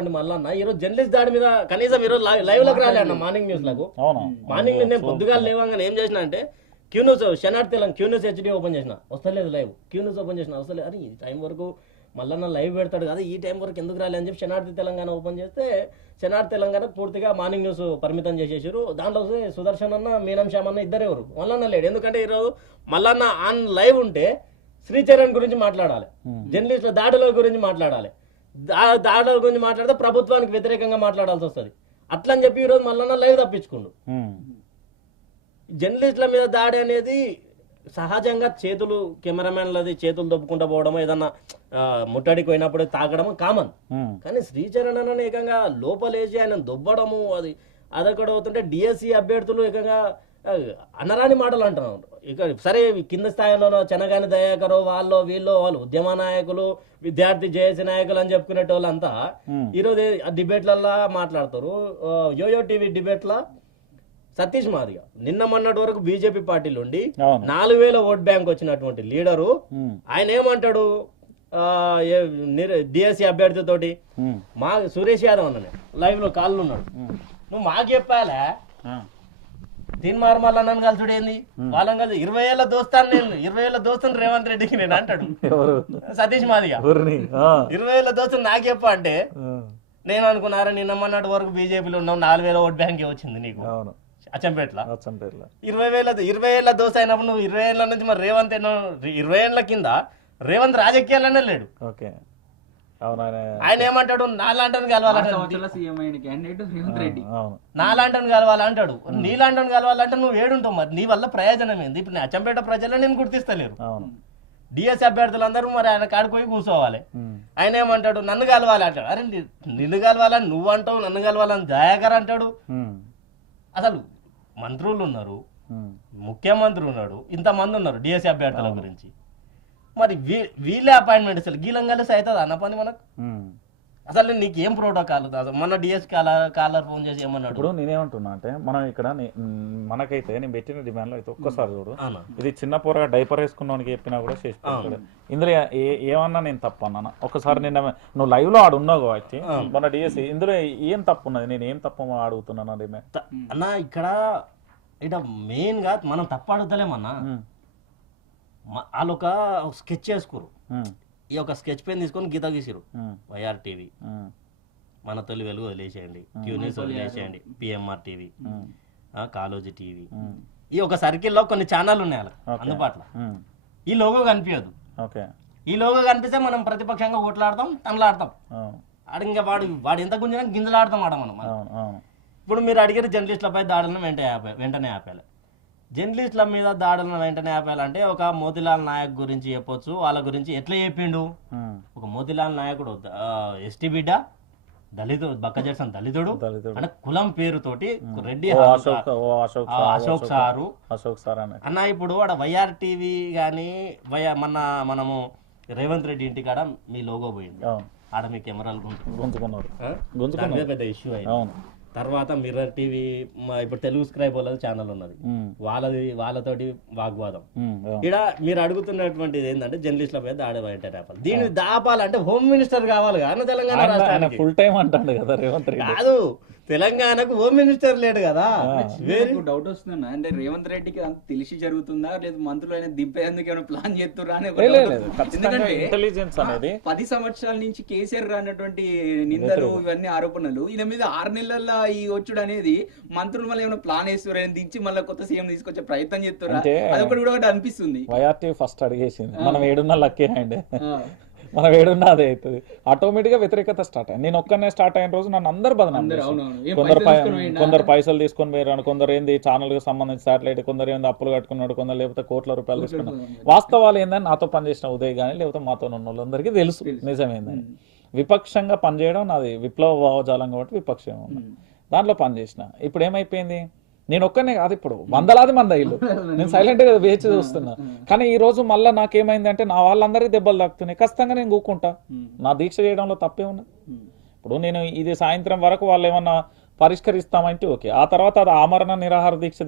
ఉన్నటువంటి మల్లన్న ఈ రోజు జర్నలిస్ట్ దాడి మీద కనీసం ఈ రోజు లైవ్లకు రాలే అన్న మార్నింగ్ న్యూస్లకు. మార్నింగ్ నేను పొద్దుగా లేవంగానే ఏం చేసిన అంటే క్యూ న్యూస్ శనార్థి Telangana Q news HD open చేసిన. వస్తలేదు లైవ్ క్యూ న్యూస్ ఓపెన్ చేసిన. వస్తలేదు. అని ఈ టైం వరకు మల్లన్న లైవ్ పెడతాడు కదా ఈ టైం వరకు ఎందుకు రాలే అని చెప్పి శనార్థి తెలంగాణ ఓపెన్ చేస్తే శనార్థి తెలంగాణ పూర్తిగా మార్నింగ్ న్యూస్ పరిమితం చేసేసారు. దాంట్లో సుదర్శన్ అన్న మీనం శ్యామ్ అన్న ఇద్దరు ఎవరు మల్లన్న లేడు. ఎందుకంటే ఈరోజు మల్లన్న ఆన్ లైవ్ ఉంటే శ్రీచరణ్ గురించి మాట్లాడాలి. జర్నలిస్టుల దాడుల గురించి మాట్లాడాలి. దా- దాడుల గురించి మాట్లాడితే ప్రభుత్వానికి వ్యతిరేకంగా మాట్లాడాల్సి వస్తుంది అట్లా అని చెప్పి ఈరోజు మల్లన్న లైవ్ తప్పించుకుండు. జర్నలిస్టుల మీద దాడి అనేది సహజంగా చేతులు కెమెరామెన్లది చేతులు దొప్పుకుంటూ పోవడం ఏదన్నా ముట్టడికి పోయినప్పుడు తాకడం కామన్. కానీ శ్రీచరణ్ అన్న ఏకంగా లోపలేసి ఆయన దొబ్బడము అది అదొకటి అవుతుంటే డిఎస్సి అభ్యర్థులు ఏకంగా ఆ, అనరాని మాటలు అంటున్నారు ఇక సరే కింద స్థాయిలోనో చెనగాని దయాకరో వాళ్ళు వీళ్ళు వాళ్ళు ఉద్యమ నాయకులు విద్యార్థి జేఏసీ నాయకులు అని చెప్పుకునే వాళ్ళంతా. ఈరోజు డిబేట్లల్లో మాట్లాడతారు యోయో టీవీ డిబేట్ల సతీష్ మాదిగా నిన్న మొన్నటి వరకు బీజేపీ పార్టీలు ఉండి నాలుగు వేల ఓట్ బ్యాంక్ వచ్చినటువంటి లీడరు. ఆయన ఏమంటాడు డిఎస్సి అభ్యర్థితోటి. మా సురేష్ యాదవ్ అన్న లైవ్లో కాళ్ళు ఉన్నాడు. నువ్వు మాకు చెప్పాలా. దీని మార్మల్ అన్నాను కలుసుడు ఏంది? వాళ్ళని కలిసి ఇరవై ఏళ్ళ దోస్తాను నేను ఇరవై ఏళ్ళ దోస్తాను రేవంత్ రెడ్డికి నేను అంటాడు. సతీష్ మాదిగా. ఇరవై ఏళ్ళ దోస్తాను నాకు చెప్ప అంటే. నేను అనుకున్నారా నిన్న మొన్నటి వరకు బీజేపీలో ఉన్నావు నాలుగు వేల ఓట్ బ్యాంక్ వచ్చింది నీకు? అచ్చంపేట్ల? అచ్చంపేర్ల ఇరవై వేల ఇరవై ఏళ్ళ దోశ అయినప్పుడు నువ్వు ఇరవై ఏళ్ళ నుంచి మరి రేవంత్ ఇరవై ఏళ్ళ కింద రేవంత్ రాజకీయాలనే లేడు. ఓకే. ఆయన ఆయన ఏమంటాడు? నాలాంటని కలవాలంటాడు. నాలాంటని కలవాలంటాడు. నీలాంటని కలవాలంటే నువ్వు ఏడుంటావు మరి. నీ వల్ల ప్రయోజనం ఏంది? ఇప్పుడు నేను అచ్చంపేట ప్రజలే నేను గుర్తిస్తలేరు అవును. డిఎస్ అభ్యర్థులందరూ మరి ఆయన కాడిపోయి కూర్చోవాలి. ఆయన ఏమంటాడు? నన్ను కలవాలి అంటాడు. అరే నిన్ను కలవాలని నువ్వు అంటావు నన్ను కలవాలని దయాకర్ అంటాడు. అసలు మంత్రులు ఉన్నారు. ముఖ్యమంత్రి ఉన్నాడు. ఇంతమంది ఉన్నారు డిఎస్సి అభ్యర్థుల గురించి. మరి వీళ్ళే అపాయింట్మెంట్ అసలు గీలం కలిసి అవుతుంది అన్న పని మనకు. అసలు నీకు ఏం ప్రోటోకాల్ మొన్న డిఎస్ కాలర్ కాలర్ ఫోన్ చేసి ఏమన్నాడు? ఇప్పుడు నేనేమంటున్నా అంటే మనం ఇక్కడ మనకైతే నేను పెట్టిన డిమాండ్లో అయితే ఒక్కసారి చూడు. ఇది చిన్న పోరగా డైపర్ వేసుకున్నానికి చెప్పినా కూడా చేసి. ఇందులో ఏమన్నా నేను తప్పు అన్నానా? ఒకసారి నిన్న నువ్వు లైవ్లో ఆడు ఉన్నావు కాబట్టి మన డిఎస్సి ఇందులో ఏం తప్పు ఉన్నది? నేను ఏం తప్పు అడుగుతున్నాను అన్న ఇక్కడ ఇట మెయిన్గా మనం తప్పు అడుగుతలేమన్నా వాళ్ళు ఒక స్కెచ్ చేసుకోరు. ఈ ఒక స్కెచ్ పెన్ తీసుకొని గీత గీసిరు. YR TV. మన తొలి వెలుగు వదిలేసేయండి. క్యూ న్యూస్ వదిలేసేయండి. PMR TV. కాలోజీ టీవీ. ఈ ఒక సర్కిల్లో కొన్ని ఛానల్ ఉన్నాయి వాళ్ళకి అందుబాటులో. ఈ లోగో కనిపించదు. ఓకే. ఈ లోగో కనిపిస్తే మనం ప్రతిపక్షంగా ఓట్లాడతాం ఆడ ఇంకా వాడు వాడు ఎంత గుంజినా గింజలాడతాం ఆడ మనం. ఇప్పుడు మీరు అడిగిన జర్నలిస్టులపై దాడులను వెంటనే ఆపే వెంటనే ఆపాలి జర్నలిస్టుల మీద దాడులను వెంటనే ఆపాలంటే ఒక మోతిలాల్ నాయక్ గురించి చెప్పొచ్చు. వాళ్ళ గురించి ఎట్లా చెప్పిండు. ఒక మోతిలాల్ నాయకుడు ఎస్టీ బిడ్డ దళితుడు బక్క జడ్సన్ దళితుడు. అంటే కులం పేరుతోటి రెడ్డి అశోక్ సార్, అశోక్ సారు. అన్న ఇప్పుడు వాడ వైఆర్ టీవీ కానీ వైఆర్ మన మనము రేవంత్ రెడ్డి ఇంటికాడ మీ లోగో పోయింది. ఆడ మీ కెమెరాలు మీద పెద్ద ఇష్యూ అయింది. తర్వాత మిర్రర్ టీవీ ఇప్పుడు తెలుగు స్క్రైబ్ వాళ్ళది ఛానల్ ఉన్నది. వాళ్ళది వాళ్ళతోటి వాగ్వాదం. ఇక్కడ మీరు అడుగుతున్నటువంటిది ఏంటంటే జర్నలిస్టుల మీద దాడి బయట రేపాలి దీన్ని దాపాలంటే హోమ్ మినిస్టర్ కావాలి కానీ తెలంగాణ ఫుల్ టైం అంటాడు కదా రేవంత్ రెడ్డి. కాదు. తెలంగాణకు హోమ్ మినిస్టర్ లేడు కదా. డౌట్ వస్తుందన్న. అంటే రేవంత్ రెడ్డికి అంత తెలిసి జరుగుతుందా? లేదా మంత్రులు అయినా దింపేందుకు ఏమైనా ప్లాన్ ఎందుకంటే ఇంటెలిజెన్స్ అనేది పది సంవత్సరాల నుంచి కేసీఆర్ రానటువంటి నిందలు. ఇవన్నీ ఆరోపణలు ఈయన మీద ఆరు నెలల ఈ వచ్చుడు అనేది మంత్రులు మళ్ళీ ఏమైనా ప్లాన్ వేస్తున్నారు ఆయన దించి మళ్ళీ కొత్త సీఎం తీసుకొచ్చే ప్రయత్నం చేస్తురా అంటే- అదొకటి కూడా ఒకటి అనిపిస్తుంది. వైఆర్టీ ఫస్ట్ అడిగేసింది. మనం ఏడున్నా లక్కీ హ్యాండ్ ఆ. మనం ఏడున్నా అదే అవుతుంది. ఆటోమేటిక్గా వ్యతిరేకత స్టార్ట్ అయింది నేను ఒక్కనే స్టార్ట్ అయిన రోజు నన్ను అందరు బదనాం కొందరు? కొందరు పైసలు తీసుకొని పోయారు కొందరు ఏంది ఛానల్కి సంబంధించి సాటిలైట్ కొందరు ఏంది అప్పులు కట్టుకున్నాడు కొందరు లేకపోతే కోట్ల రూపాయలు తీసుకున్నాడు. వాస్తవాలు ఏందని నాతో పనిచేసిన ఉదయ్ కానీ లేకపోతే మాతో ఉన్న వాళ్ళందరికీ తెలుసు. నిజమేందని. విపక్షంగా పనిచేయడం నాది విప్లవ భావజాలం కాబట్టి విపక్షం దాంట్లో పనిచేసిన ఇప్పుడు ఏమైపోయింది? నేను ఒక్కనే కాదు ఇప్పుడు. వందలాది మంది అయ్యిల్లు. నేను సైలెంట్గా వేచి చూస్తున్నా. కానీ ఈ రోజు మళ్ళీ నాకేమైంది అంటే నా వాళ్ళందరికీ దెబ్బలు తాకుతున్నాయి. ఖచ్చితంగా నేను కూకుంటా నా దీక్ష చేయడంలో తప్పే ఉన్నది. ఇప్పుడు నేను ఇది సాయంత్రం వరకు వాళ్ళు ఏమన్నా పరిష్కరిస్తామంటే ఓకే. ఆ తర్వాత అది ఆమరణ నిరాహార దీక్ష